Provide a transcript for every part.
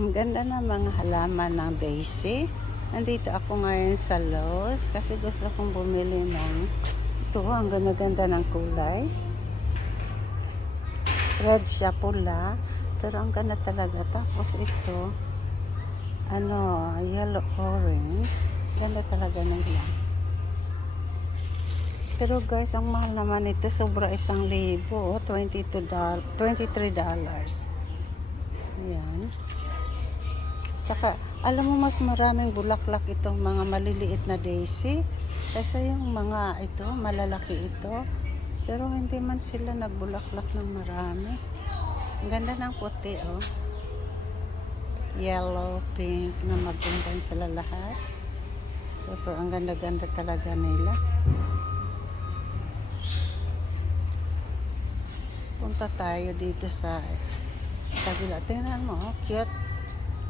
Ang ganda ng mga halaman ng daisy. Nandito ako ngayon sa Lowe's kasi gusto kong bumili ng ito. Ang ganda-ganda ng kulay. Red siya, pula. Pero ang ganda talaga. Tapos ito, yellow orange. Ganda talaga nila. Pero guys, ang mahal naman ito. Sobra $1,000. $23. Ayan. Saka, alam mo, mas maraming bulaklak itong mga maliliit na daisy kaysa yung mga ito, malalaki ito. Pero hindi man sila nagbulaklak ng marami. Ang ganda ng puti, oh. Yellow, pink na magkumpay sila lahat. Super, ang ganda-ganda talaga nila. Punta tayo dito sa kabila. Tingnan mo, oh, cute.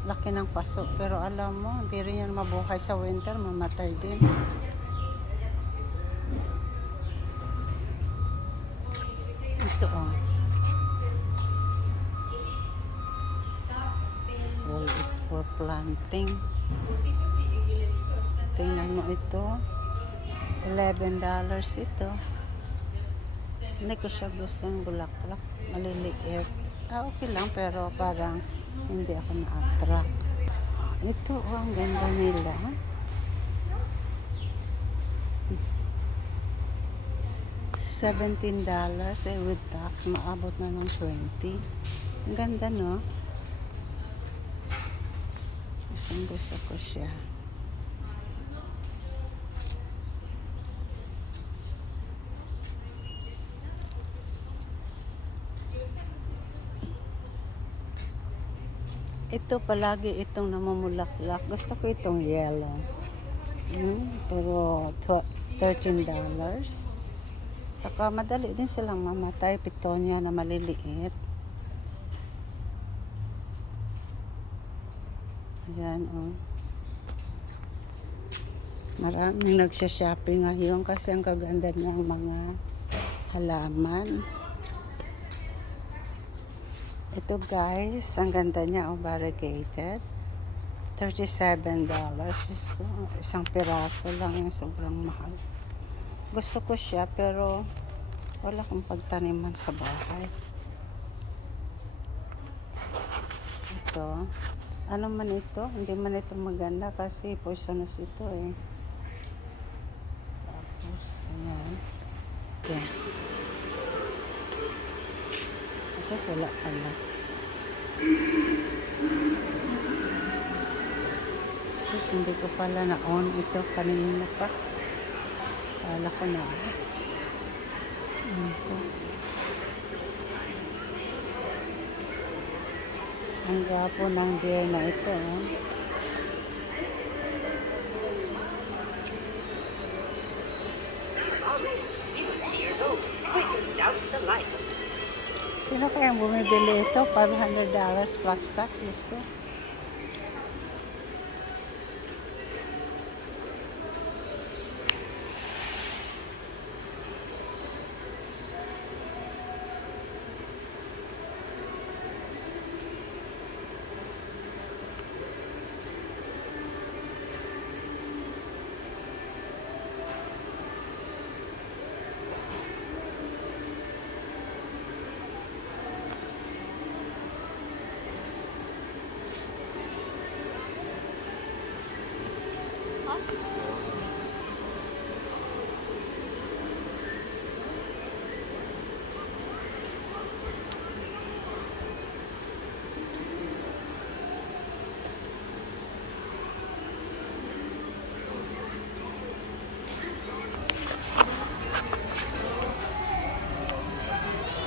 Laki ng paso. Pero alam mo, hindi rin yan mabuhay sa winter. Mamatay din. Ito, oh. Wall is for planting. Tingnan mo ito. $11 ito. Hindi ko siya gusto ng bulaklak. Maliliit. Okay lang, pero parang hindi ako na-attract. Ito, oh, ang ganda nila. $17 with tax. Maabot na ng 20. Ang ganda, no? Gusto ko siya. Ito palagi itong namumulaklak. Gusto ko itong yellow. Pero $13. Saka madali din silang mamatay. Pitonia na maliliit. Ayan, oh. Maraming nagsha-shopping ngayon kasi ang kaganda ng mga halaman. Ito guys, ang ganda niya, oh, variegated. $37. Isang piraso lang yan, sobrang mahal. Gusto ko siya pero wala akong pagtaniman sa bahay. Ito, ano man ito? Hindi man ito maganda kasi poisonous ito eh. Tapos, ayan. Okay. Kasi wala pala. Sus, hindi ko pala na-on ito kanina pa. Kala ko na. Ito. Ang gwapo ng deer na ito. Oh. Sino kayang bumibili ito? $500 plus tax. Gusto.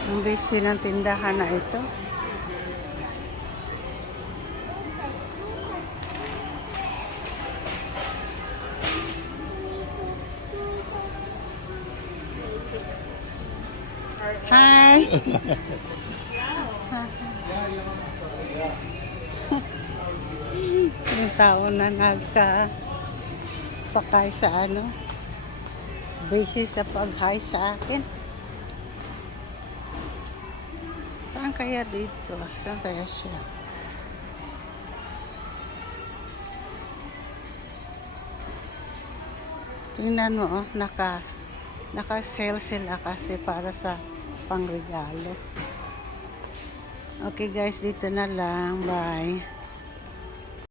Ang busy ng tindahan na ito. Hi! Yung tao na sakay sa busy sa pag-hi sa akin. Saan kaya dito? Saan kaya siya? Tingnan mo, oh, naka-sale sila kasi para sa pangregalo. Okay guys, dito na lang. Bye.